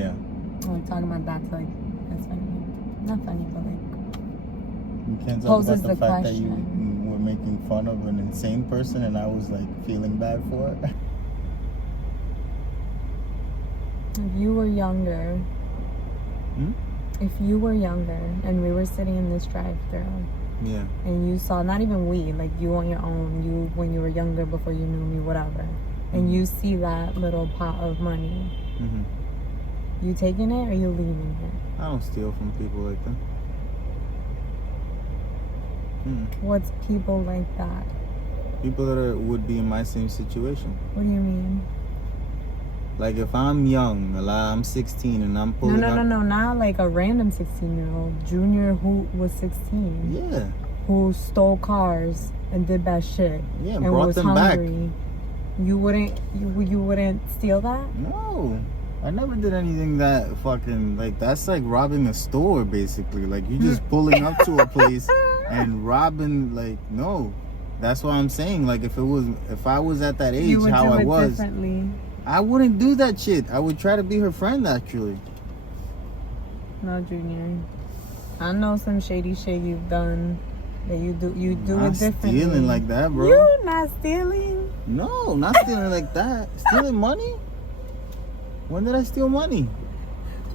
Yeah. We're talking about that, like, that's funny. Not funny, but like, You can't talk poses about the the fact that question. you were making fun of an insane person and I was like feeling bad for it. If you were younger, if you were younger and we were sitting in this drive-thru, Yeah. and you saw, not even we, like you on your own, you when you were younger, before you knew me, whatever, and you see that little pot of money, you taking it or you leaving it? I don't steal from people like that. What's people like that? People that would be in my same situation. What do you mean? Like if I'm young, I'm 16 and I'm pulling No, not like a random 16-year-old. Junior who was 16. Yeah. Who stole cars and did bad shit. Yeah, and brought was them hungry. back. You wouldn't steal that? No. I never did anything that fucking, like, that's like robbing a store, basically. Like, you just pulling up to a place and robbing, like, no. That's what I'm saying. Like, if I was at that age, how I was, differently. I wouldn't do that shit. I would try to be her friend, actually. No, Junior. I know some shady shit you've done that you do it differently. Not stealing like that, bro. You not stealing? No, not stealing like that. Stealing money? When did I steal money?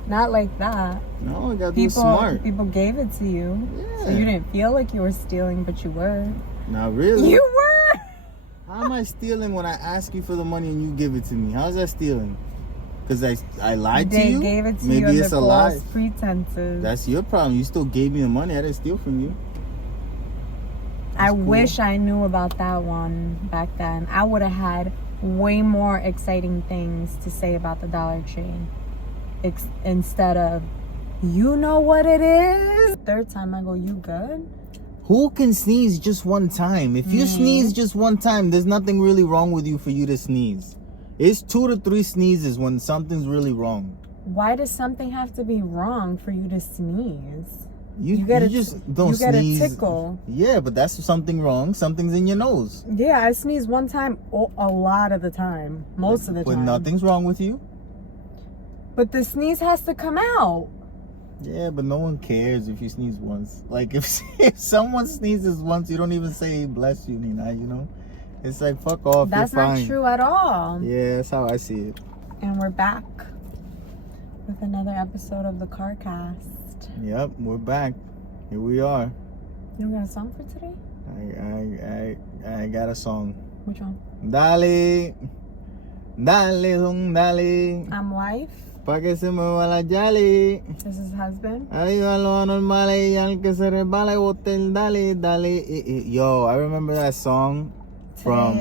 Not like that. No, I gotta be smart. People gave it to you. Yeah. So you didn't feel like you were stealing, but you were. Not really. You were? How am I stealing when I ask you for the money and you give it to me? How's that stealing? Because I lied to you? They gave it to Maybe you it's under a lie. false pretenses. That's your problem. You still gave me the money. I didn't steal from you. I wish I knew about that one back then. I would have had way more exciting things to say about the Dollar Tree instead of, you know what it is? Third time I go, you good? Who can sneeze just one time? If you sneeze just one time, there's nothing really wrong with you for you to sneeze. It's 2 to 3 sneezes when something's really wrong. Why does something have to be wrong for you to sneeze? You just don't sneeze. You get a tickle. Yeah, but that's something wrong. Something's in your nose. Yeah, I sneeze one time a lot of the time. Most of the time. But nothing's wrong with you? But the sneeze has to come out. Yeah, but no one cares if you sneeze once. Like, if someone sneezes once, you don't even say, bless you, Nina, you know? It's like, fuck off, That's you're fine. not true at all. Yeah, that's how I see it. And we're back with another episode of the CarCast. Yep, we're back. Here we are. You got a song for today? I got a song. Which one? Dale, dale. I'm wife. Pa' que se me va la yali. This is husband. Arriba lo anormal y al que se resbala bote el dale, dale. Yo, I remember that song from.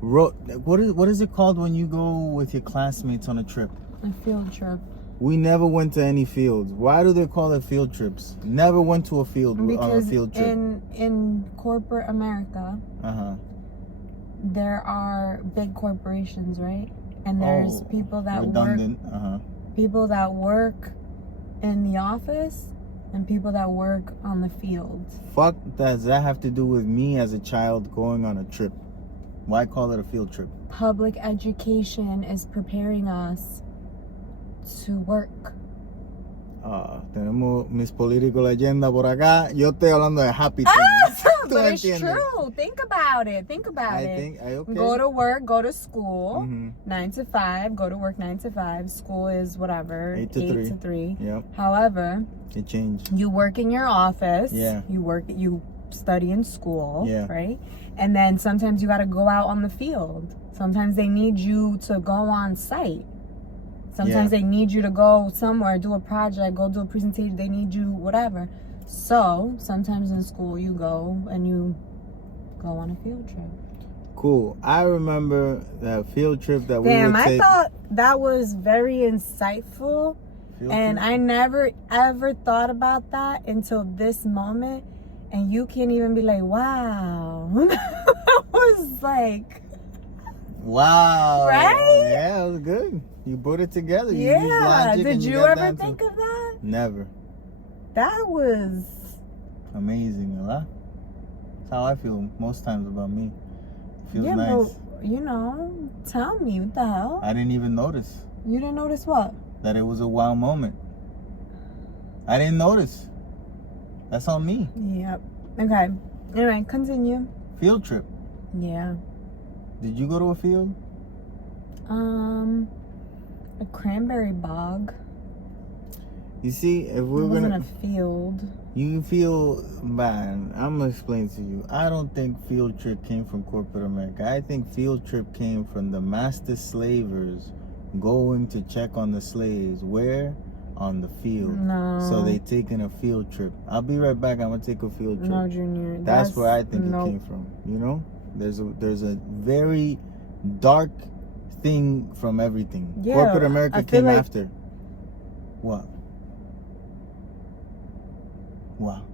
What is it called when you go with your classmates on a trip? A field trip. We never went to any fields. Why do they call it field trips? Never went to a field on a field trip. In corporate America, there are big corporations, right? And there's people that work in the office and people that work on the field. Fuck does that have to do with me as a child going on a trip? Why call it a field trip? Public education is preparing us to work. Tenemos mis political agenda por acá. Yo estoy hablando de happy things. But it's true. Think about it. Okay. Go to work, go to school, 9 to 5, go to work 9 to 5. School is whatever, 8 to 3. Yep. However, it changed. You work in your office. Yeah. You study in school. Yeah. Right? And then sometimes you got to go out on the field. Sometimes they need you to go on site. Sometimes they need you to go somewhere, do a project, go do a presentation. They need you, whatever. So, sometimes in school you go and you go on a field trip. Cool. I remember that field trip that we would take. I thought that was very insightful. And I never, ever thought about that until this moment. And you can't even be like, wow. I was like... Wow. Right? Yeah, it was good. You put it together. You yeah. used logic. Did you ever think of that? Never. That was amazing, huh? That's how I feel most times about me. Feels nice. But, tell me, what the hell? I didn't even notice. You didn't notice what? that it was a wow moment. I didn't notice. That's on me. Yep. Okay. Anyway, continue. Field trip. Yeah. Did you go to a field? A cranberry bog. You see, if we're It wasn't gonna, a field. you feel, man, I'm gonna explain to you. I don't think field trip came from corporate America. I think field trip came from the master slavers going to check on the slaves. Where? On the field. No. So they taking a field trip. I'll be right back. I'm gonna take a field trip. No, Junior. That's where I think nope. it came from. You know, there's a very dark thing from everything. Yeah, Corporate America I feel came like- after. What? Wow.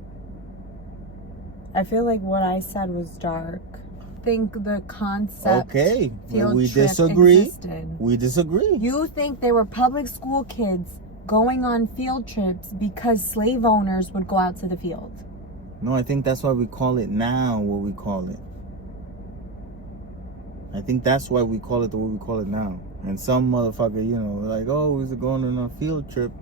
I feel like what I said was dark. I think the concept Okay, field we trip disagree. existed. We disagree. You think they were public school kids going on field trips because slave owners would go out to the field? No, I think that's why we call it now what we call it. I think that's why we call it the way we call it now. And some motherfucker, you know, like, oh, we was going on a field trip.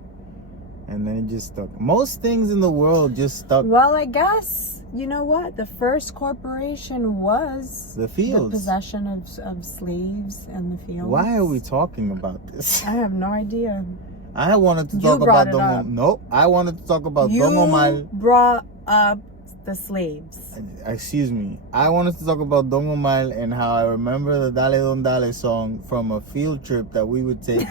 And then it just stuck. Most things in the world just stuck. Well, I guess, you know what? The first corporation was The fields. the possession of slaves and the fields. Why are we talking about this? I have no idea. I wanted to You talk brought about it up. Nope. I wanted to talk about You Don Omar. brought up the slaves. Excuse me. I wanted to talk about Don Omar and how I remember the Dale Don Dale song from a field trip that we would take.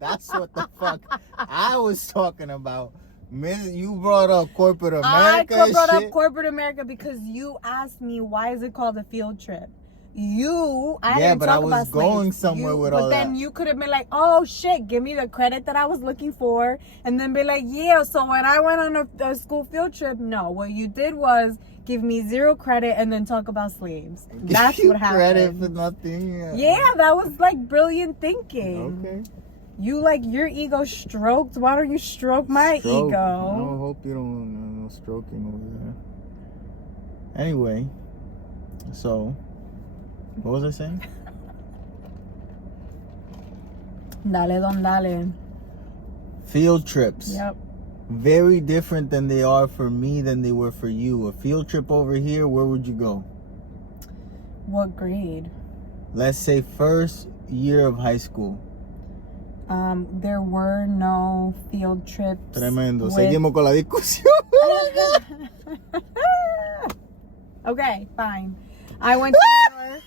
That's what the fuck I was talking about. You brought up corporate America. I brought shit. up corporate America because you asked me why is it called a field trip. I Yeah, didn't but talk I was about going slaves. somewhere with but all then that. you could have been like, oh shit, give me the credit that I was looking for, and then be like, yeah. So when I went on a school field trip, no, what you did was give me 0 credit and then talk about slaves. That's You what happened. Credit for nothing. Yeah, that was like brilliant thinking. Okay. You like your ego stroked. Why don't you stroke my Stroke. ego? I hope you don't no stroking over there. Anyway, so what was I saying? Dale don dale. Field trips. Yep. Very different than they are for me than they were for you. A field trip over here, where would you go? What grade? Let's say first year of high school. There were no field trips. Tremendo. with- Seguimos con la discusión. Okay, fine. I went to New York.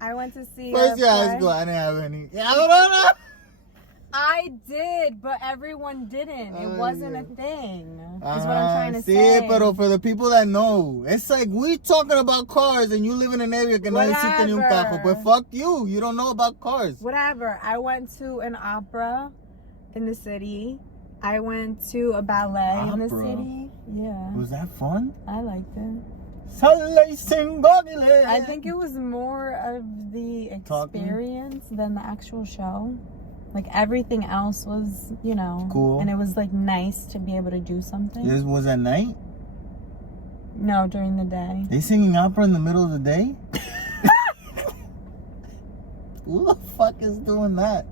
I went to see. First year of high play. school, I didn't have any. No. I did, but everyone didn't. It Oh, wasn't yeah. a thing. Is what I'm trying to Sí, say. pero for the people that know, it's like we talking about cars and you live in an area que no existe ni un Whatever. carro. But fuck you, you don't know about cars. Whatever. I went to an opera in the city. I went to a ballet in the Opera? city. Yeah, Was that fun? I liked it. I I think it was more of the Talking? experience than the actual show. Like everything else was, you know, Cool. and it was like nice to be able to do something. This was at night? No, during the day. They singing opera in the middle of the day? Who the fuck is doing that?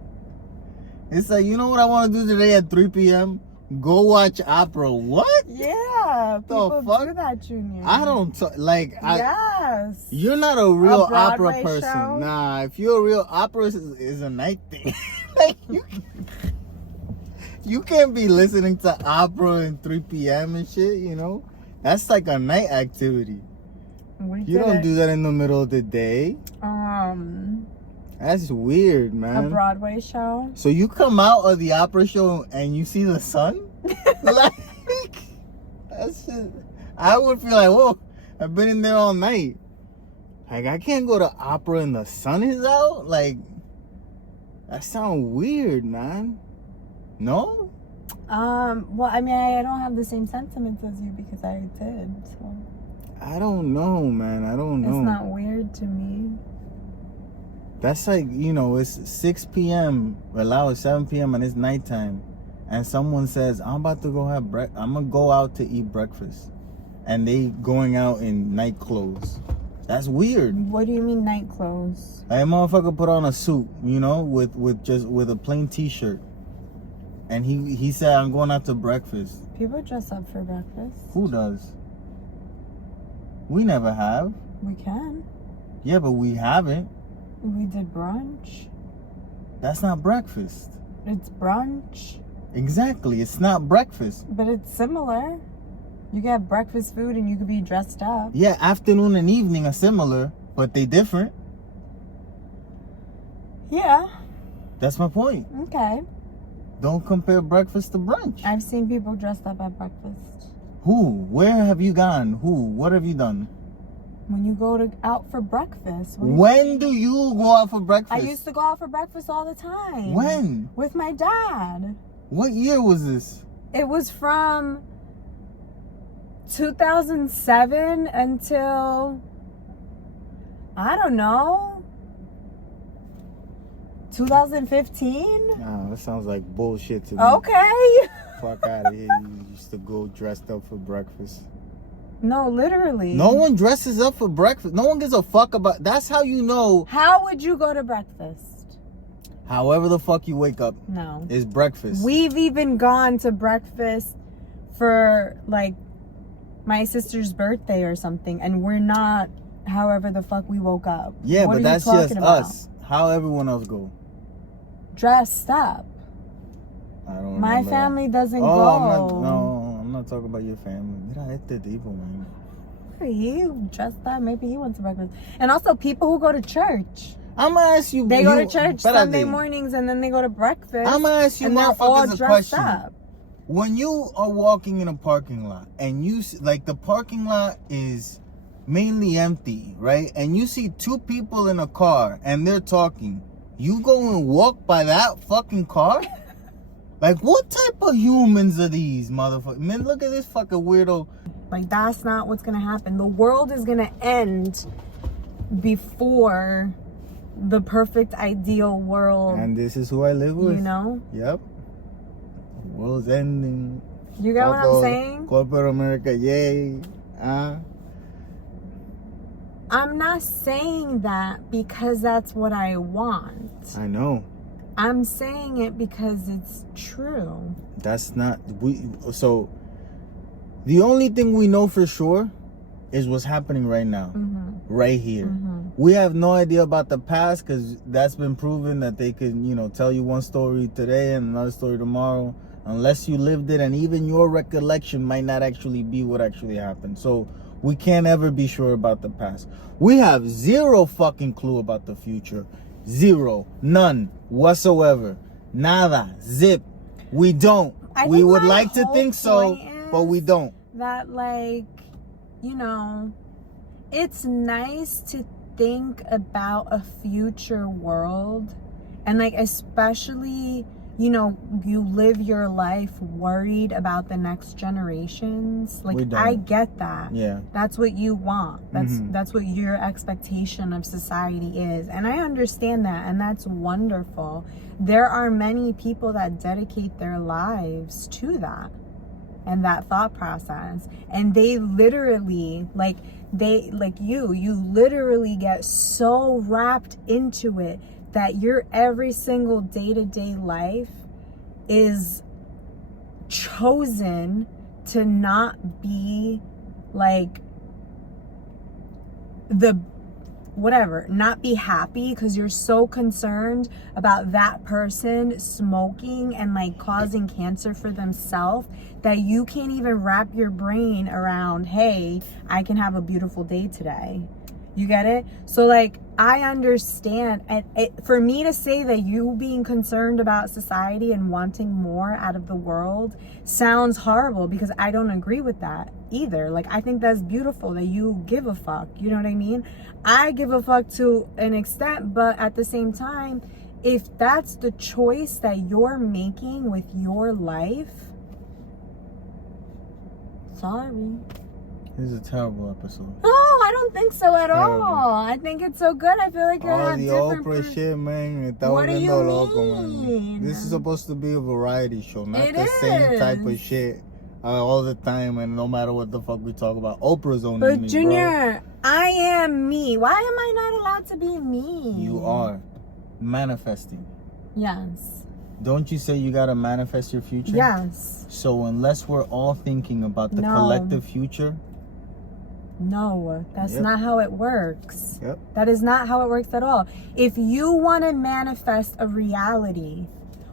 It's like, you know what I want to do today at 3 p.m.? Go watch opera. What? Yeah, people fuck? do that, Junior. I don't Yes. You're not a real opera Broadway person. show? Nah, if you're a real opera, is a night thing. Like you can't be listening to opera at 3 p.m. and shit, you know? That's like a night activity. You don't do that in the middle of the day. That's weird, a man. Broadway show. So you come out of the opera show and you see the sun? Like, that's just, I would feel like, whoa, I've been in there all night. Like, I can't go to opera and the sun is out? Like, that sounds weird, man. No? Well, I mean, I don't have the same sentiments as you because I did. So I don't know, man. I don't know. it's not weird to me. That's like, you know, it's 6 p.m. Allow it 7 p.m. and it's nighttime. And someone says, I'm about to go have I'm going to go out to eat breakfast. And they going out in night clothes. That's weird. What do you mean night clothes? A motherfucker put on a suit, you know, with a plain t-shirt. And he said, I'm going out to breakfast. People dress up for breakfast. Who does? We never have. We can. Yeah, but we haven't. We did brunch. That's not breakfast. It's brunch. Exactly. It's not breakfast. But it's similar. You get breakfast food and you could be dressed up. Yeah, afternoon and evening are similar, but they different. Yeah. That's my point. Okay. Don't compare breakfast to brunch. I've seen people dressed up at breakfast. Who? Where have you gone? Who? What have you done? When you go out for breakfast. When do you go out for breakfast? I used to go out for breakfast all the time. When? With my dad. What year was this? It was from 2007 until, I don't know, 2015? Nah, that sounds like bullshit to me. Okay. Fuck out of here. You used to go dressed up for breakfast. No, literally. No one dresses up for breakfast. No one gives a fuck about... That's how you know... How would you go to breakfast? However the fuck you wake up. No. Is breakfast. We've even gone to breakfast for, like, my sister's birthday or something, and we're not however the fuck we woke up. Yeah, what but are that's you talking just about? us. How everyone else go? Dressed up. I don't My remember family that. doesn't go. I'm not talking about your family. Mira este tipo, man. He dressed up. Maybe he went to breakfast. And also people who go to church. I'm gonna ask you. They go to church Sunday mornings and then they go to breakfast. I'm gonna ask you and they're all motherfuckers a dressed question. up. When you are walking in a parking lot and you like the parking lot is mainly empty, right? And you see two people in a car and they're talking, you go and walk by that fucking car? Like, what type of humans are these motherfuckers? Man, look at this fucking weirdo. Like, that's not what's gonna happen. The world is gonna end before the perfect ideal world. And this is who I live with. You know? Yep. World's ending. You get what I'm saying? Corporate America, yay. I'm not saying that because that's what I want. I know. I'm saying it because it's true. That's not so the only thing we know for sure is what's happening right now. Right here. We have no idea about the past because that's been proven that they could, you know, tell you one story today and another story tomorrow unless you lived it, and even your recollection might not actually be what actually happened. So we can't ever be sure about the past. We have zero fucking clue about the future. Zero. None whatsoever. Nada. Zip. We don't. We would like to think so, but we don't. That, like, you know, it's nice to think about a future world, and like, especially, you know, you live your life worried about the next generations. Like, I get that. Yeah. That's what you want. That's what your expectation of society is. And I understand that, and that's wonderful. There are many people that dedicate their lives to that and that thought process. And they literally, like you literally get so wrapped into it that your every single day-to-day life is chosen to not be like not be happy because you're so concerned about that person smoking and like causing cancer for themselves that you can't even wrap your brain around, hey, I can have a beautiful day today. You get it? So like, I understand, and for me to say that you being concerned about society and wanting more out of the world sounds horrible, because I don't agree with that either. Like, I think that's beautiful that you give a fuck. You know what I mean? I give a fuck to an extent, but at the same time, if that's the choice that you're making with your life, sorry. This is a terrible episode. No, I don't think so at all. I think it's so good. I feel like you're all have the different Oprah shit, man. What do you mean? This is supposed to be a variety show, not It the same type of is. shit all the time, and no matter what the fuck we talk about. Oprah Zoning But me, Junior, I am me. Why am I not allowed to be me? You are manifesting. Yes. Don't you say you gotta manifest your future? Yes. So unless we're all thinking about the collective future. No, that's not how it works. Yep. That is not how it works at all. If you want to manifest a reality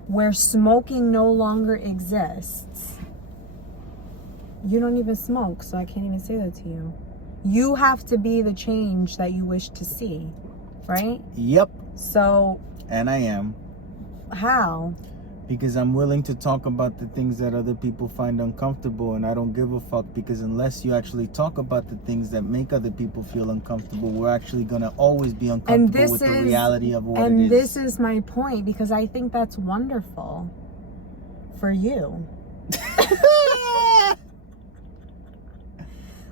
where smoking no longer exists, you don't even smoke, so I can't even say that to you. You have to be the change that you wish to see, right? Yep. So. And I am. How? Because I'm willing to talk about the things that other people find uncomfortable, and I don't give a fuck, because unless you actually talk about the things that make other people feel uncomfortable, we're actually gonna always be uncomfortable with the reality of what it is. And this is my point, because I think that's wonderful for you.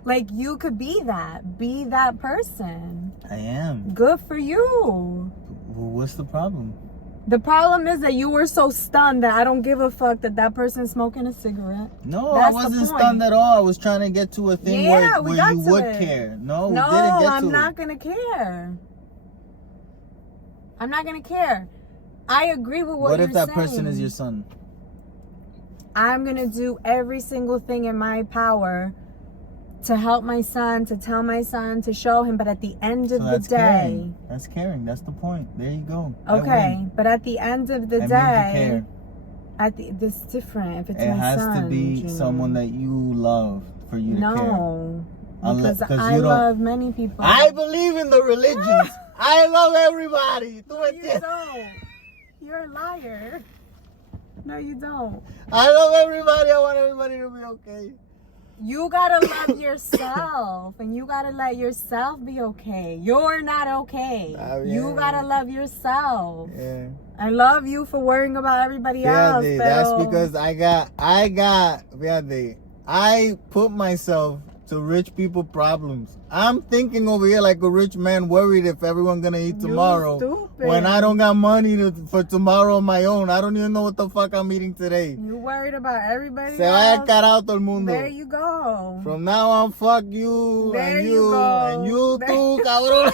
Like, you could be that person. I am. Good for you. Well, what's the problem? The problem is that you were so stunned that I don't give a fuck that person's smoking a cigarette. No, That's I wasn't stunned at all. I was trying to get to a thing where you would care. No, we didn't get to I'm not going to care. I'm not going to care. I agree with what you're saying. What if that person is your son? I'm going to do every single thing in my power to help my son, to tell my son, to show him. But at the end of the day... That's caring. That's the point. There you go. Okay, but at the end of the day... This is different. If it's my son, it has to be someone that you love for you to care. No, because I love many people. I believe in the religions. I love everybody. No, you don't. You're a liar. No, you don't. I love everybody. I want everybody to be okay. You gotta love yourself, and you gotta let yourself be okay. You're not okay. You gotta love yourself. Yeah. I love you for worrying about everybody else. That's because I put myself to rich people problems. I'm thinking over here like a rich man worried if everyone's gonna eat tomorrow. When I don't got money for tomorrow on my own. I don't even know what the fuck I'm eating today. You worried about everybody Se vaya carajo todo el mundo. There you go. From now on, fuck you there and you and you too, cabrón.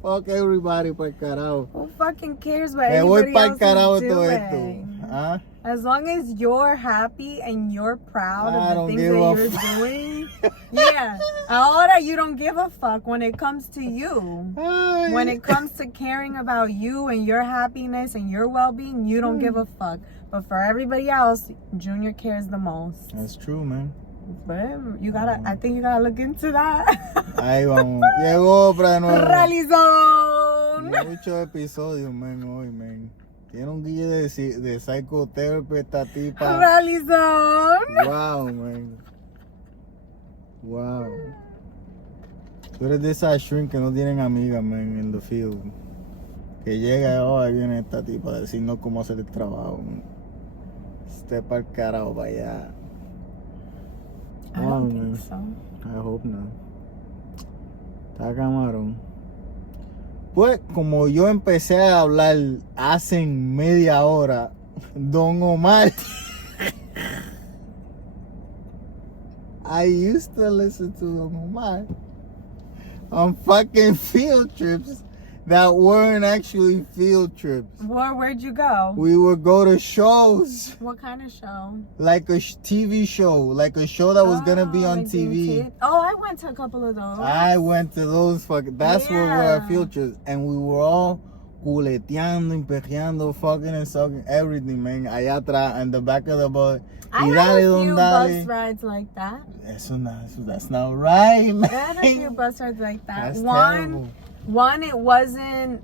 Fuck everybody, pa' carajo. Who fucking cares what anybody else is doing? Huh? As long as you're happy and you're proud of the things that you're doing. Yeah. Ahora you don't give a fuck when it comes to you. When it comes to caring about you and your happiness and your well-being, you don't give a fuck. But for everybody else, Junior cares the most. That's true, man. But you gotta, I think you gotta look into that. Ahí vamos. Llegó Oprah de nuevo. Realizón. Muchos episodios, man, hoy, man. Tiene un guille de psychotherapy esta tipa. Realizón. Wow, man. Wow. Tú eres de esas shrink que no tienen amigas, man, in the field. Que llega, ahí viene esta tipa a decirnos cómo hacer el trabajo, man. Esté para el carajo para allá. I don't think so. I hope not. Está camarón. Pues como yo empecé a hablar hace media hora, Don Omar. I used to listen to Don Omar on fucking field trips that weren't actually field trips. Where'd you go? We would go to shows. What kind of show? Like a TV show. Like a show that was gonna be on TV. Oh, I went to a couple of those. I went to those fucking... That's where were our field trips. And we were all culeteando, impejeando, fucking and sucking, everything, man. Allá atrás, in the back of the bus. I had a few bus rides like that. That's not right, man. I had a few bus rides like that. That's terrible. One, it wasn't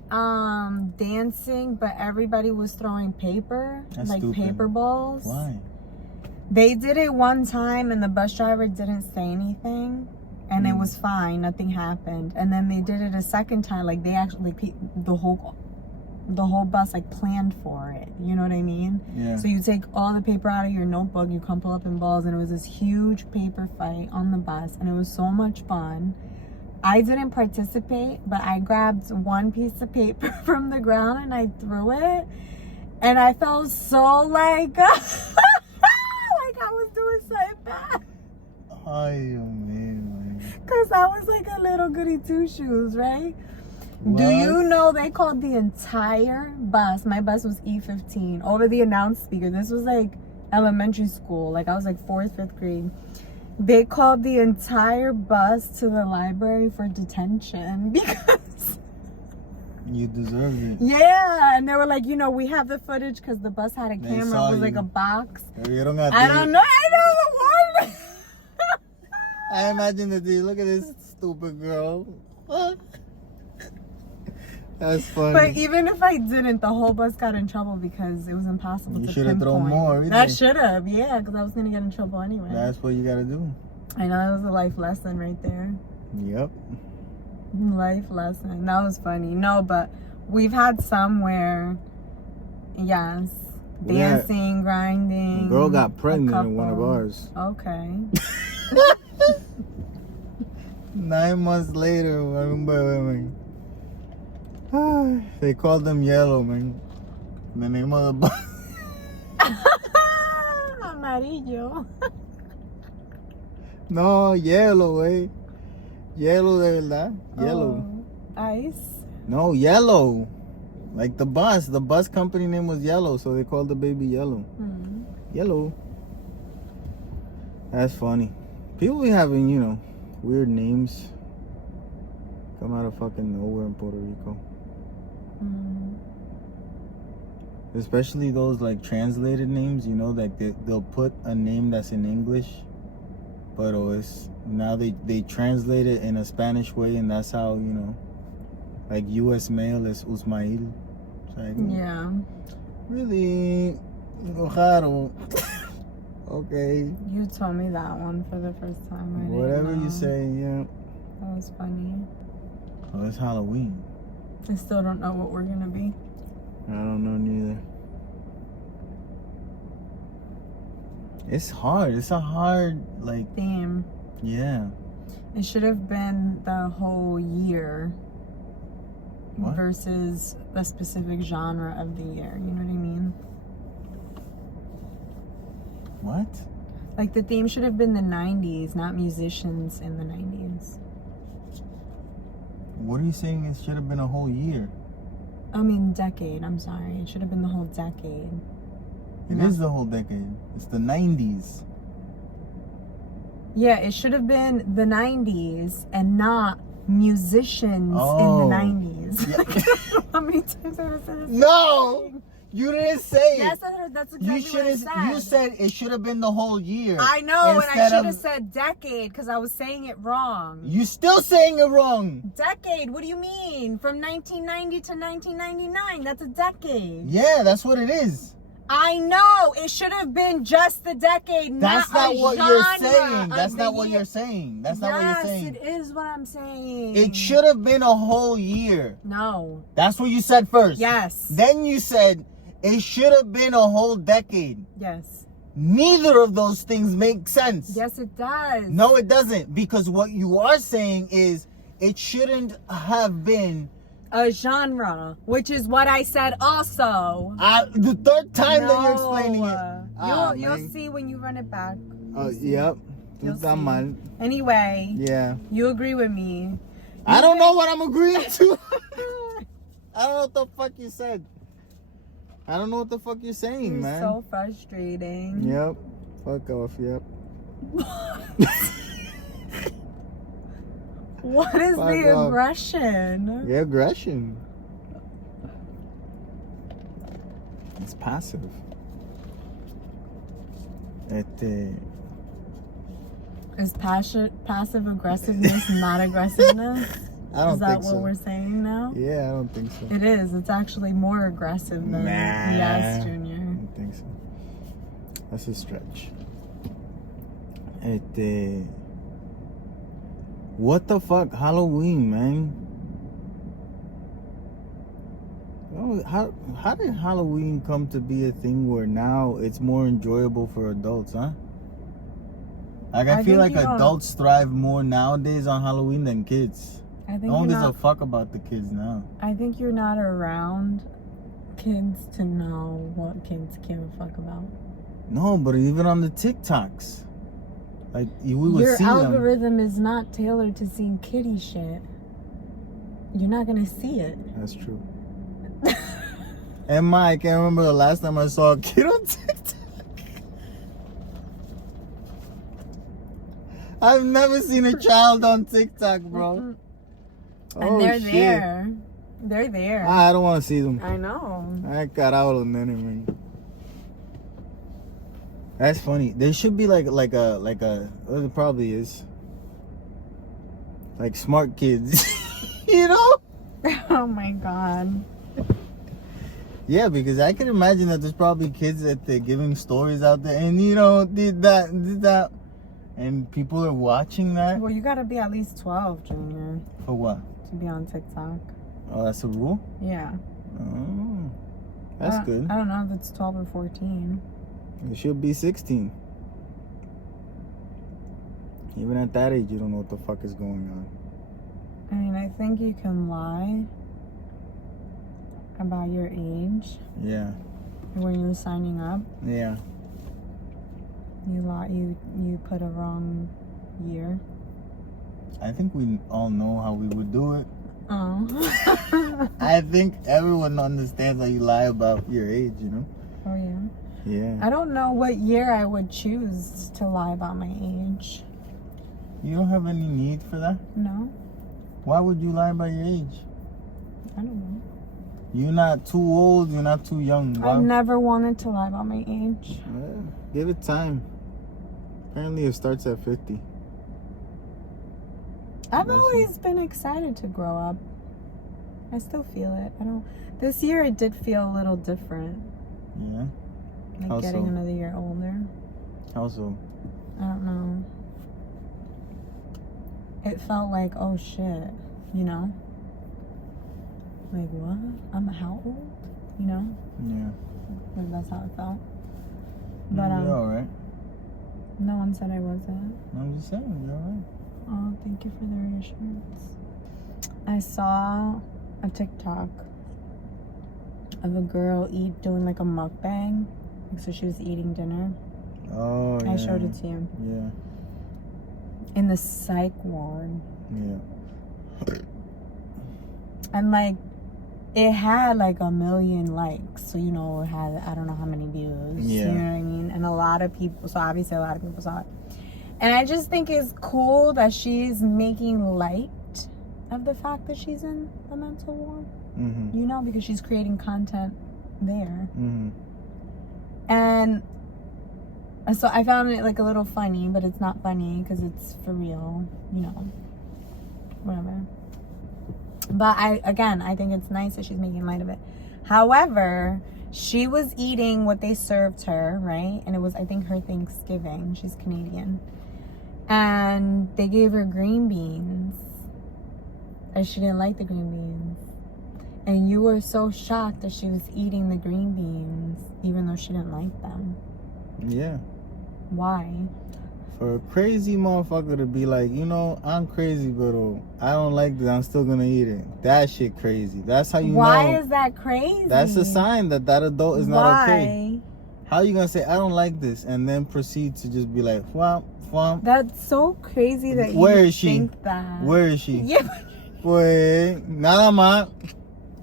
dancing, but everybody was throwing paper, That's like stupid. paper balls. Why? They did it one time, and the bus driver didn't say anything, and it was fine. Nothing happened. And then they did it a second time, like they actually the whole bus like planned for it. You know what I mean? Yeah. So you take all the paper out of your notebook, you crumple up in balls, and it was this huge paper fight on the bus, and it was so much fun. I didn't participate, but I grabbed one piece of paper from the ground and I threw it. And I felt so like, like I was doing something bad. Ay, man. Because I was like a little goody two-shoes, right? What? Do you know they called the entire bus, my bus was E15, over the announced speaker. This was like elementary school. Like I was like 4th, 5th grade. They called the entire bus to the library for detention because... You deserved it. Yeah, and they were like, you know, we have the footage because the bus had a camera. It was like a box. I don't know. I know the one. I imagine that they look at this stupid girl. That's funny. But even if I didn't, the whole bus got in trouble because it was impossible to pinpoint. You should have thrown more. I should have, yeah, because I was going to get in trouble anyway. That's what you got to do. I know, that was a life lesson right there. Yep. Life lesson. That was funny. No, but we've had some where, yes, dancing, grinding. A girl got pregnant in one of ours. Okay. 9 months later, they called them Yellow, man. The name of the bus. Amarillo. No, Yellow, eh? Yellow de verdad. Yellow. Ice? No, Yellow. Like the bus. The bus company name was Yellow, so they called the baby Yellow. Yellow. That's funny. People be having, you know, weird names. Come out of fucking nowhere in Puerto Rico. Especially those like translated names, you know, like they'll put a name that's in English, but it's now they translate it in a Spanish way, and that's how, you know, like U.S. mail is Usmail. Like, yeah. Really? Raro. Okay. You told me that one for the first time. Whatever you say, yeah. That was funny. Oh, it's Halloween. I still don't know what we're gonna be. I don't know neither. It's hard. It's a hard, like... theme. Yeah. It should have been the whole year. What? Versus the specific genre of the year. You know what I mean? What? Like the theme should have been the 90s, not musicians in the 90s. What are you saying? It should have been a whole year. I mean, decade. I'm sorry. It should have been the whole decade. It is the whole decade. It's the 90s. Yeah, it should have been the 90s and not musicians in the 90s. Yeah. How many times have I said this? No! You didn't say it. Yes, that's exactly what I said. You said it should have been the whole year. I know, and I should have said decade because I was saying it wrong. You still saying it wrong. Decade? What do you mean? From 1990 to 1999? That's a decade. Yeah, that's what it is. I know. It should have been just the decade, That's not what you're saying. That's not what year. you're saying. That's not what you're saying. Yes, it is what I'm saying. It should have been a whole year. No. That's what you said first. Yes. Then you said it should have been a whole decade. Yes. Neither of those things make sense. Yes, it does. No, it doesn't. Because what you are saying is it shouldn't have been a genre, which is what I said also. The third time that you're explaining it. You'll see when you run it back. Yep. You'll see. Anyway. Yeah. You agree with me. I don't know what I'm agreeing to. I don't know what the fuck you said. I don't know what the fuck you're saying, man. So frustrating. Yep. Fuck off, yep. What is the aggression? The aggression. It's passive. Is passive aggressiveness not aggressiveness? I don't think so. Is that what we're saying now? Yeah, I don't think so. It is. It's actually more aggressive than yes, Junior. I don't think so. That's a stretch. What the fuck? Halloween, man. How did Halloween come to be a thing where now it's more enjoyable for adults, huh? Like, I feel like adults thrive more nowadays on Halloween than kids. No one gives a fuck about the kids now. I think you're not around kids to know what kids give a fuck about. No, but even on the TikToks, like we would Your see them. algorithm is not tailored to seeing kitty shit. You're not gonna see it. That's true. And I can't remember the last time I saw a kid on TikTok. I've never seen a child on TikTok, bro. And they're there. They're there. I don't want to see them. I know. I carajo, nene, man. That's funny. There should be like a well, it probably is. Like smart kids. You know? Oh my god. Yeah, because I can imagine that there's probably kids that they're giving stories out there and did that. And people are watching that. Well, you gotta be at least 12, Junior. For what? To be on TikTok. Oh, that's a rule? Yeah. Oh, that's good. I don't know if it's 12 or 14. It should be 16. Even at that age, you don't know what the fuck is going on. I mean, I think you can lie about your age. Yeah. When you're signing up. Yeah. You put a wrong year. I think we all know how we would do it. Oh. I think everyone understands how you lie about your age, Oh, yeah? Yeah. I don't know what year I would choose to lie about my age. You don't have any need for that? No? Why would you lie about your age? I don't know. You're not too old, you're not too young. I've never wanted to lie about my age. Give it time. Apparently it starts at 50. I've always been excited to grow up. I still feel it. This year it did feel a little different. Yeah? Like How getting so? another year older. How so? I don't know. It felt like, oh shit, Like what? I'm how old? Yeah. Like that's how it felt. But you're alright. No one said I wasn't. I'm just saying, you're alright. Oh, thank you for the reassurance. I saw a TikTok of a girl doing like a mukbang. So she was eating dinner. Oh, yeah. I showed it to you. Yeah. In the psych ward. Yeah. And like, it had like 1 million likes. So, it had, I don't know how many views. Yeah. You know what I mean? And a lot of people, so obviously a lot of people saw it. And I just think it's cool that she's making light of the fact that she's in the mental ward. Mm-hmm. Because she's creating content there. Mm-hmm. And so I found it like a little funny, but it's not funny because it's for real, whatever. But I think it's nice that she's making light of it. However, she was eating what they served her, right? And it was, I think, her Thanksgiving. She's Canadian. And they gave her green beans. And she didn't like the green beans. And you were so shocked that she was eating the green beans, even though she didn't like them. Yeah. Why? For a crazy motherfucker to be like, I'm crazy, but I don't like this, I'm still gonna eat it. That shit crazy. That's how you know. Why is that crazy? That's a sign that adult is not okay. How you gonna say, I don't like this, and then proceed to just be like, whomp, whomp. That's so crazy that Where you is she? think that. Where is she? Yeah. Boy, nada más.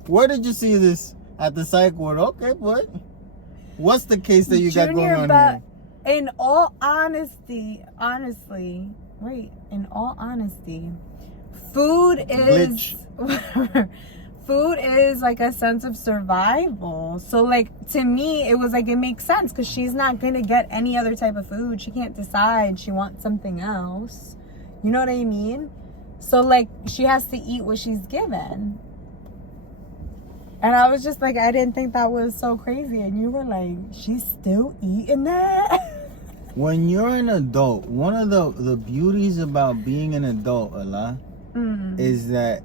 Where did you see this? At the psych ward. Okay, boy. What's the case that you got going on here? In all honesty, food is food is like a sense of survival. So like, to me, it was like, it makes sense because she's not gonna get any other type of food. She can't decide she wants something else. You know what I mean? So like, she has to eat what she's given. And I was just like, I didn't think that was so crazy. And you were like, she's still eating that? When you're an adult, one of the beauties about being an adult, Allah, is that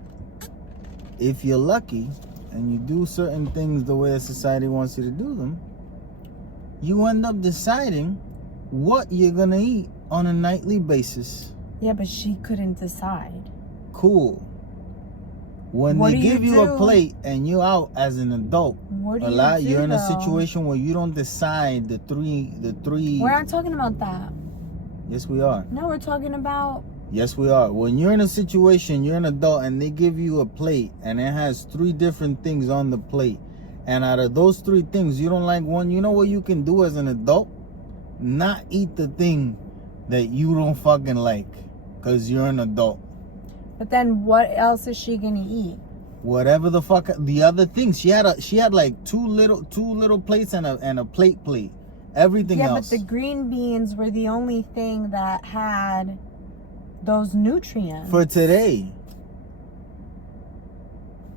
if you're lucky and you do certain things the way that society wants you to do them, you end up deciding what you're going to eat on a nightly basis. Yeah, but she couldn't decide. Cool. When What they do give you you a do? plate and you're out as an adult, What do a you lot do, you're in a though? situation where you don't decide the three. We're not talking about that. Yes, we are. No, we're talking about. Yes, we are. When you're in a situation, you're an adult, and they give you a plate, and it has 3 different things on the plate, and out of those 3 things, you don't like one. You know what you can do as an adult? Not eat the thing that you don't fucking like, cause you're an adult. But then, what else is she gonna eat? Whatever the fuck the other things. She had like two little plates and a plate. Everything else. Yeah, but the green beans were the only thing that had those nutrients. For today.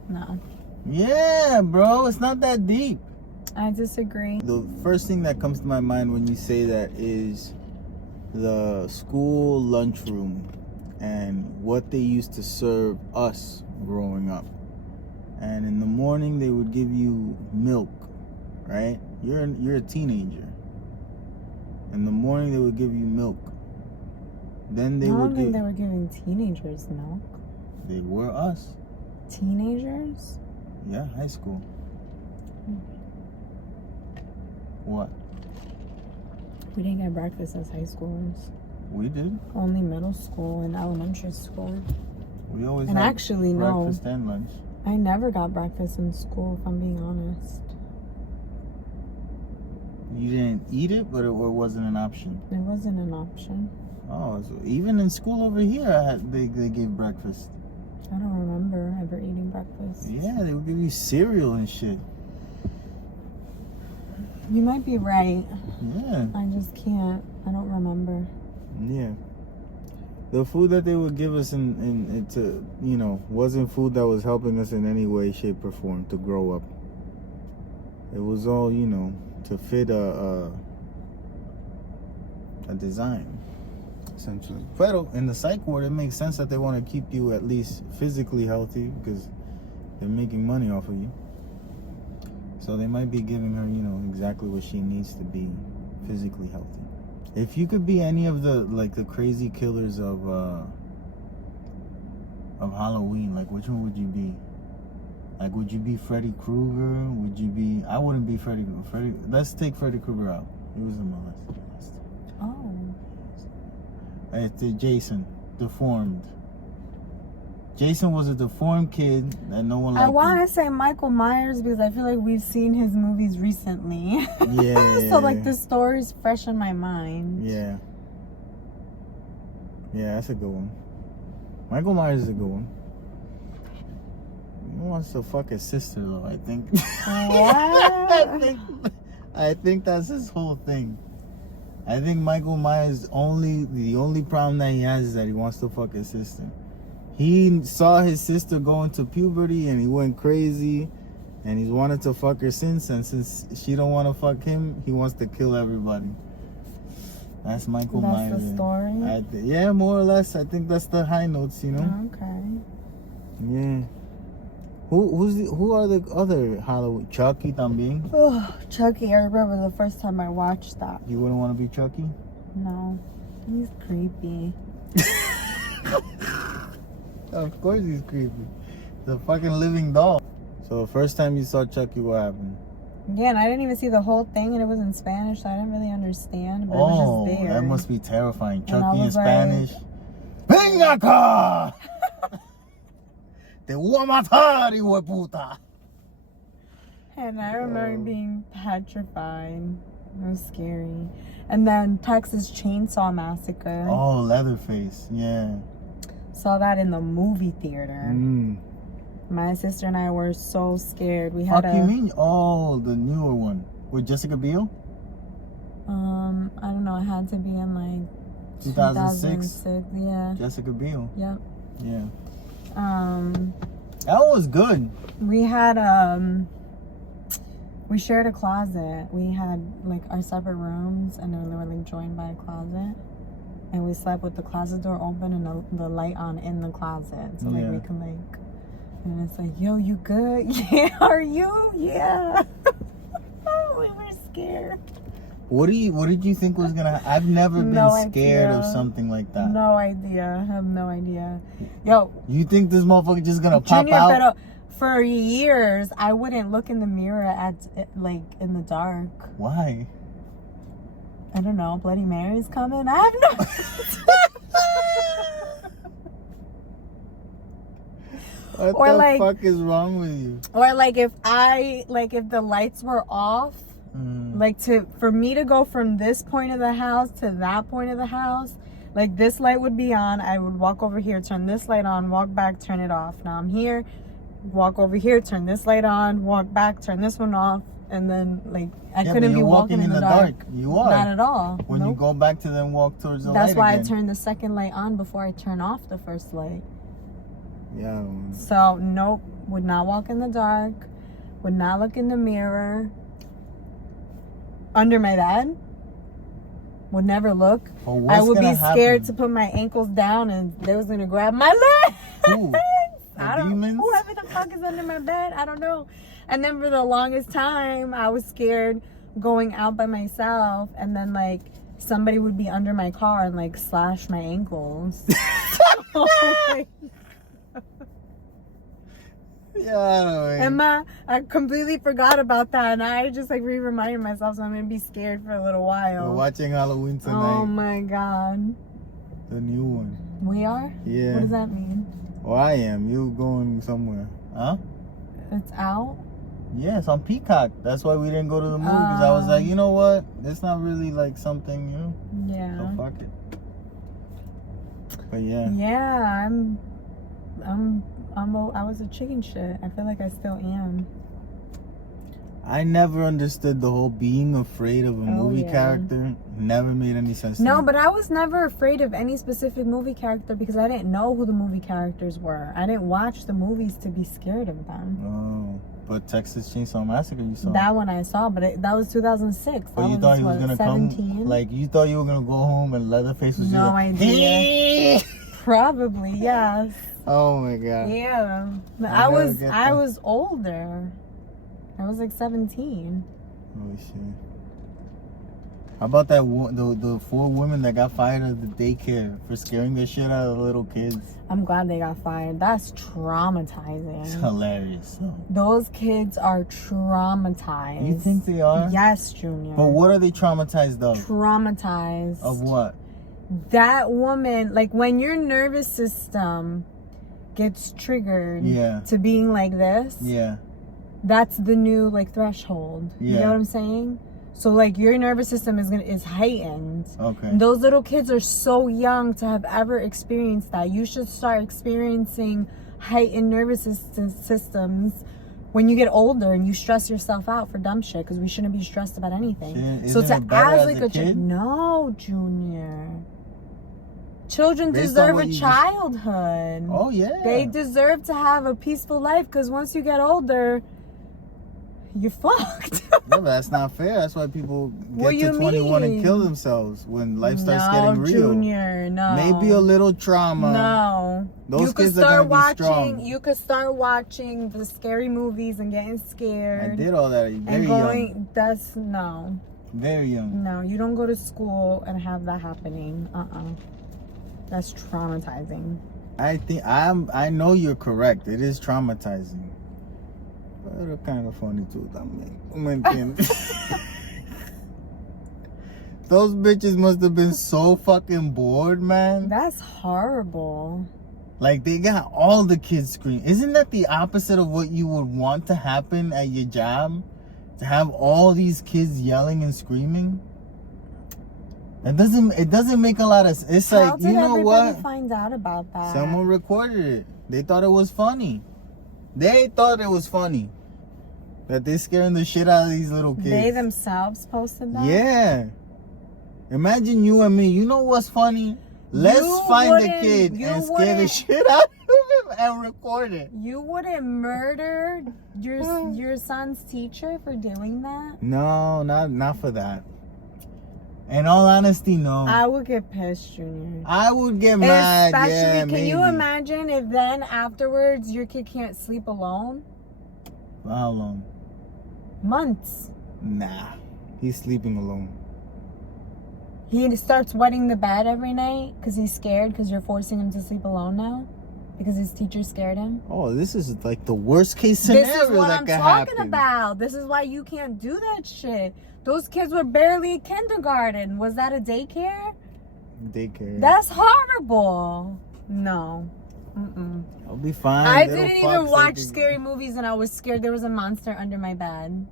No. Yeah, bro, it's not that deep. I disagree. The first thing that comes to my mind when you say that is the school lunchroom and what they used to serve us growing up. And in the morning they would give you milk, right? You're a teenager. In the morning they would give you milk. Then they I would don't think give. they were giving teenagers milk. They were us. Teenagers? Yeah, high school. What? We didn't get breakfast as high schoolers. We did. Only middle school and elementary school. We always And had actually, no. breakfast and lunch. I never got breakfast in school, if I'm being honest. You didn't eat it, but it wasn't an option. It wasn't an option. Oh, so even in school over here, they gave breakfast. I don't remember ever eating breakfast. Yeah, they would give you cereal and shit. You might be right. Yeah. I just can't. I don't remember. Yeah. The food that they would give us wasn't food that was helping us in any way, shape, or form to grow up. It was all, to fit a design, essentially. But in the psych ward, it makes sense that they want to keep you at least physically healthy because they're making money off of you. So they might be giving her, exactly what she needs to be physically healthy. If you could be any of the crazy killers of Halloween, which one would you be? Would you be Freddy Krueger? Would you be? I wouldn't be Freddy. Let's take Freddy Krueger out. He was in my list. Oh. It's Jason, deformed. Jason was a deformed kid that no one liked. I want to say Michael Myers because I feel like we've seen his movies recently. Yeah. So the story's fresh in my mind. Yeah. Yeah, that's a good one. Michael Myers is a good one. He wants to fuck his sister though, I think. What? I think that's his whole thing. I think Michael Myers the only problem that he has is that he wants to fuck his sister. He saw his sister go into puberty and he went crazy and he's wanted to fuck her since, and since she don't want to fuck him, he wants to kill everybody. That's Michael Myers. That's the story? Yeah, more or less. I think that's the high notes, Okay. Yeah. Who are the other Halloween? Chucky también? Oh, Chucky, I remember the first time I watched that. You wouldn't want to be Chucky? No. He's creepy. Of course he's creepy. The fucking living doll. So the first time you saw Chucky, what happened? Yeah, and I didn't even see the whole thing, and it was in Spanish, so I didn't really understand, but it was just there. That must be terrifying. And I Chucky in was like- Spanish. Venga acá! Te voy a matar, hijo de puta! And I remember being petrified. It was scary. And then Texas Chainsaw Massacre. Oh, Leatherface. Yeah. Saw that in the movie theater. My sister and I were so scared. We had Fuck you mean? Oh, the newer one. With Jessica Biel? I don't know. It had to be in 2006? Yeah. Jessica Biel. Yep. Yeah. That one was good. We had we shared a closet. We had our separate rooms, and then they were joined by a closet. And we slept with the closet door open and the light on in the closet. So we can and it's yo, you good? Yeah, are you? Yeah. We were scared. What did you think was gonna happen? I've never been scared of something like that. No idea. I have no idea. Yo. You think this motherfucker just gonna pop out? Pero for years, I wouldn't look in the mirror in the dark. Why? I don't know. Bloody Mary's coming. I have no. What the fuck is wrong with you? Or if the lights were off, for me to go from this point of the house to that point of the house, like this light would be on, I would walk over here, turn this light on, walk back, turn it off. Now I'm here, walk over here, turn this light on, walk back, turn this one off, and then I couldn't be walking in the dark. You are. Not at all. When you go back to then walk towards the light That's why again. I turn the second light on before I turn off the first light. Yeah. So nope, would not walk in the dark, would not look in the mirror. Under my bed, would never look. I would be scared to put my ankles down and they was gonna grab my legs. Who? Whoever the fuck is under my bed, I don't know. And then for the longest time, I was scared going out by myself, and then somebody would be under my car and slash my ankles. Yeah. I completely forgot about that, and I just re-reminded myself, so I'm gonna be scared for a little while. We're watching Halloween tonight. Oh my god. The new one. We are? Yeah. What does that mean? Well, I am. You going somewhere? Huh? It's out? Yeah, it's on Peacock. That's why we didn't go to the movie, because I was like, you know what? It's not really something, you know? Yeah. So fuck it. But yeah. Yeah, I was a chicken shit. I feel like I still am. I never understood the whole being afraid of a movie character. Never made any sense to me. No, but I was never afraid of any specific movie character because I didn't know who the movie characters were. I didn't watch the movies to be scared of them. Oh, but Texas Chainsaw Massacre you saw? That one I saw, but that was 2006. But you thought he was going to come? You thought you were going to go home and Leatherface was no idea. Probably, yes. Oh my god. Yeah. I was older. I was 17. Oh shit. How about that the 4 women that got fired at the daycare for scaring the shit out of the little kids? I'm glad they got fired. That's traumatizing. It's hilarious. Those kids are traumatized. You think they are? Yes, Junior. But what are they traumatized of? Traumatized. Of what? That woman, when your nervous system gets triggered to being like this, that's the new threshold. You know what I'm saying? So your nervous system is heightened. Okay. And those little kids are so young to have ever experienced that. You should start experiencing heightened nervous systems when you get older and you stress yourself out for dumb shit, because we shouldn't be stressed about anything. Shit, so to ask a kid? No, Junior. Children deserve a childhood. Oh yeah. They deserve to have a peaceful life, because once you get older, you're fucked. Yeah, but that's not fair. That's why people get to 21 and kill themselves when life starts getting real. Junior, no. Maybe a little trauma. No. Those kids are gonna be strong. You could start watching the scary movies and getting scared. I did all that. Very young. That's no. Very young. No, you don't go to school and have that happening. That's traumatizing. I know you're correct. It is traumatizing. But it's kind of funny too, también. Those bitches must have been so fucking bored, man. That's horrible. They got all the kids screaming. Isn't that the opposite of what you would want to happen at your job? To have all these kids yelling and screaming? It doesn't make a lot of sense. It's How did you know what? everybody find out about that? Someone recorded it. They thought it was funny. They thought it was funny. That they're scaring the shit out of these little kids. They themselves posted that? Yeah. Imagine you and me. You know what's funny? Let's find the kid and scare the shit out of him and record it. You wouldn't murder your son's teacher for doing that? No, not for that. In all honesty, no. I would get pissed, Junior. I would get mad. Especially, can you imagine if then afterwards your kid can't sleep alone? For how long? Months. Nah. He's sleeping alone. He starts wetting the bed every night because he's scared because you're forcing him to sleep alone now because his teacher scared him. Oh, this is like the worst case scenario that could happen. This is what I'm talking about. This is why you can't do that shit. Those kids were barely in kindergarten. Was that a daycare? Daycare. That's horrible. No. Mm-mm. I'll be fine. I didn't even watch scary movies and I was scared there was a monster under my bed.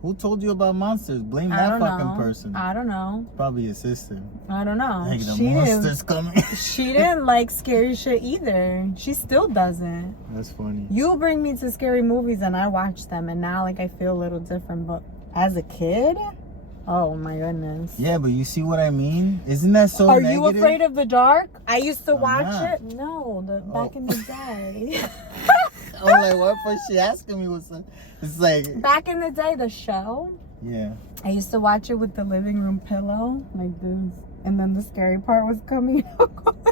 Who told you about monsters? Blame that fucking person. I don't know. Probably your sister. I don't know. Like the monster's coming. She didn't like scary shit either. She still doesn't. That's funny. You bring me to scary movies and I watch them and now like I feel a little different. But as a kid, oh my goodness. Yeah, but you see what I mean? Isn't that so negative? Are you afraid of the dark? I used to watch it. No, back in the day. I'm like, what was she asking me? It's like back in the day, the show. Yeah. I used to watch it with the living room pillow, like this, and then the scary part was coming out.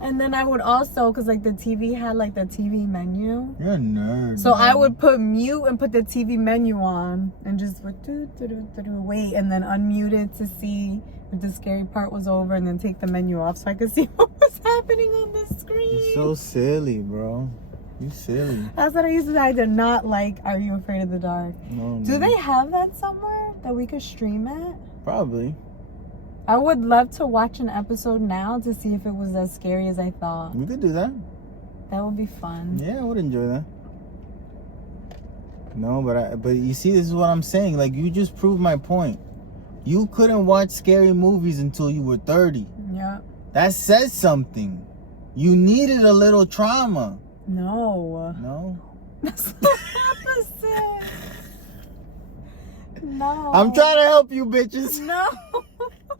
And then I would also, cause like the TV had like the TV menu. You're a nerd. So man. I would put mute and put the TV menu on, and just wait, and then unmute it to see if the scary part was over, and then take the menu off so I could see what was happening on the screen. You're so silly, bro. You silly. That's what I used to do. I did not like Are You Afraid of the Dark? No. Do they have that somewhere that we could stream it? Probably. I would love to watch an episode now to see if it was as scary as I thought. We could do that. That would be fun. Yeah, I would enjoy that. No, but you see, this is what I'm saying. Like, you just proved my point. You couldn't watch scary movies until you were 30. Yeah. That says something. You needed a little trauma. No. No? That's the opposite. No. I'm trying to help you, bitches. No.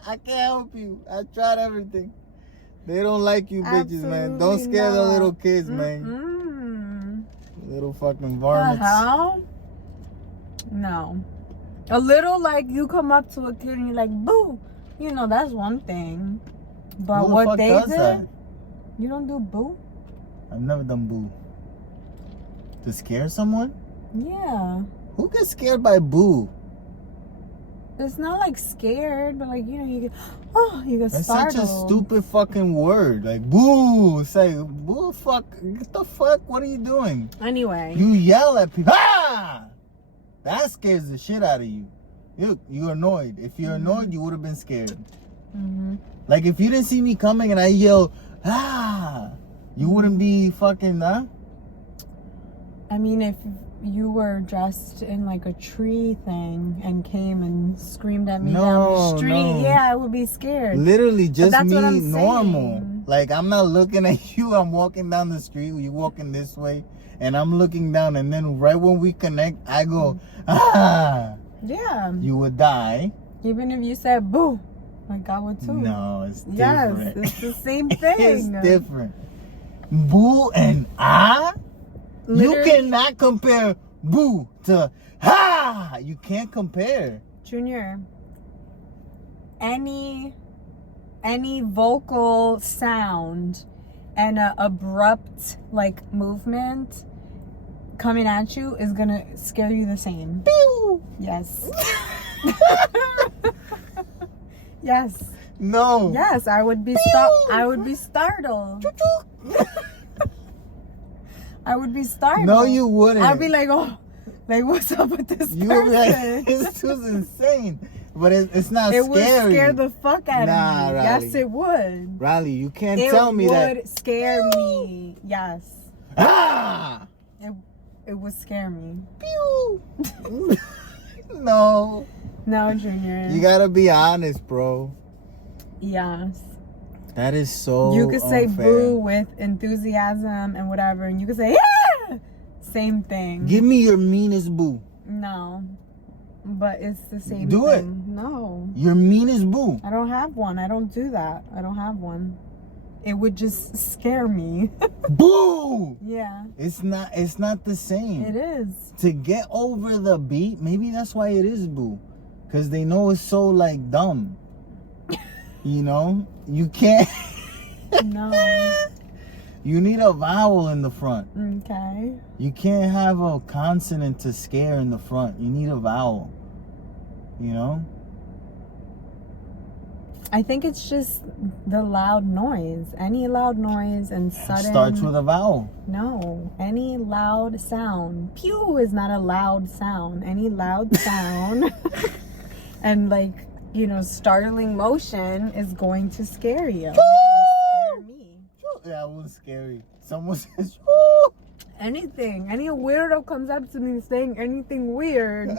I can't help you. I tried everything. They don't like you, bitches, man. Don't Absolutely scare the not. little kids, man. Little fucking varmints. The hell? No. A little, like, you come up to a kid and you're like, boo. You know, that's one thing. But Who the what fuck they does did, that? You don't do boo? I've never done boo. To scare someone? Yeah. Who gets scared by boo? It's not like scared, but like, you know, you get That's startled. such a stupid fucking word. Like, boo. It's like, boo, fuck. What the fuck? What are you doing? Anyway. You yell at people. Ah! That scares the shit out of you. You're annoyed. If you're annoyed, you would have been scared. Mm-hmm. Like, if you didn't see me coming and I yell, ah, you wouldn't be fucking, huh? I mean, if you were dressed in like a tree thing and came and screamed at me down the street, yeah, I would be scared. Literally just that's me what I'm normal. saying. Like, I'm not looking at you. I'm walking down the street. You walking this way. And I'm looking down. And then right when we connect, I go, ah. Yeah. You would die. Even if you said boo. Like, I would too. No, it's different. Yes, it's the same thing. It's different. Boo and ah? Literally, you cannot compare boo to ha. You can't compare. Junior, any vocal sound and an abrupt like movement coming at you is gonna scare you the same. Pew! Yes. Yes. No. Yes, I would be I would be startled. I would be startled. No, you wouldn't. I'd be like, oh, like what's up with this person? You would be like, this was insane. But it's not scary. It would scare the fuck out of me. Riley. Yes, it would. Riley, you can't tell me that. It would scare me. Yes. Ah! It would scare me. Pew! No. No, Junior. You gotta be honest, bro. Yes. That is so You could say unfair. boo with enthusiasm and whatever, and you could say, yeah! Same thing. Give me your meanest boo. No. But it's the same Do thing. it. No. Your meanest boo. I don't have one. I don't do that. I don't have one. It would just scare me. Boo! Yeah. It's not the same. It is. To get over the beat, maybe that's why it is boo. Because they know it's so, like, dumb. You know? You can't... No. You need a vowel in the front. Okay. You can't have a consonant to scare in the front. You need a vowel. You know? I think it's just the loud noise. Any loud noise and sudden... Starts with a vowel. No. Any loud sound. Pew is not a loud sound. Any loud sound and like, you know, startling motion is going to scare you. Or scare me. That was scary. Someone says, "Woo!" Anything. Any weirdo comes up to me saying anything weird,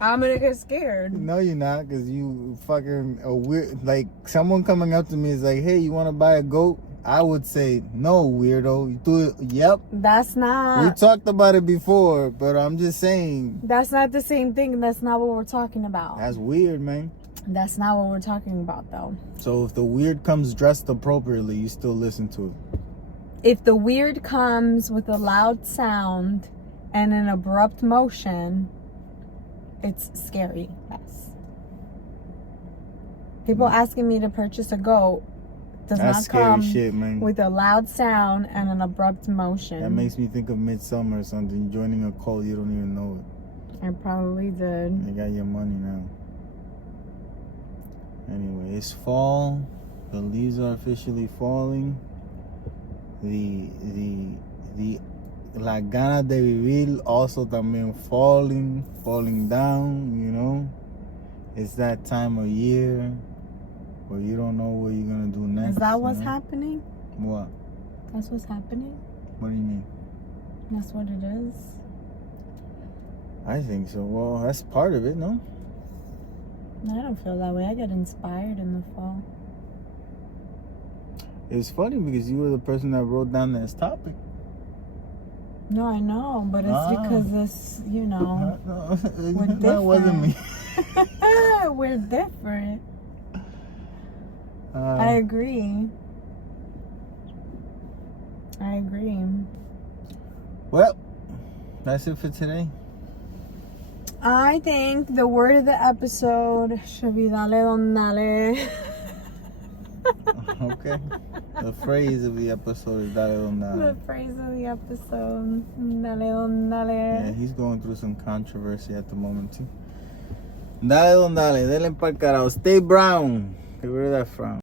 I'm gonna get scared. No, you're not, because you fucking a weird. Like, someone coming up to me is like, hey, you want to buy a goat? I would say, no, weirdo. You do it. Yep. That's not. We talked about it before, but I'm just saying. That's not the same thing. That's not what we're talking about. That's weird, man. That's not what we're talking about, though. So if the weird comes dressed appropriately, you still listen to it. If the weird comes with a loud sound and an abrupt motion, it's scary. Yes. People asking me to purchase a goat does That's not come scary shit, man. with a loud sound and an abrupt motion. That makes me think of Midsummer or something. Joining a cult, you don't even know it. I probably did. They got your money now. Anyway, it's fall. The leaves are officially falling. La gana de vivir also también falling down, you know. It's that time of year where you don't know what you're gonna do next. Is that what's happening? What? That's what's happening? What do you mean? That's what it is? I think so. Well, that's part of it, no? I don't feel that way. I get inspired in the fall. It was funny because you were the person that wrote down this topic. No, I know, but it's because this, you know, No, we're different. That wasn't me. We're different. I agree. Well, that's it for today. I think the word of the episode should be dale don dale. Okay. The phrase of the episode is dale don dale. The phrase of the episode, dale don dale. Yeah, he's going through some controversy at the moment too. Dale don dale, denle pa'l carajo. Stay brown. Get rid of that frown.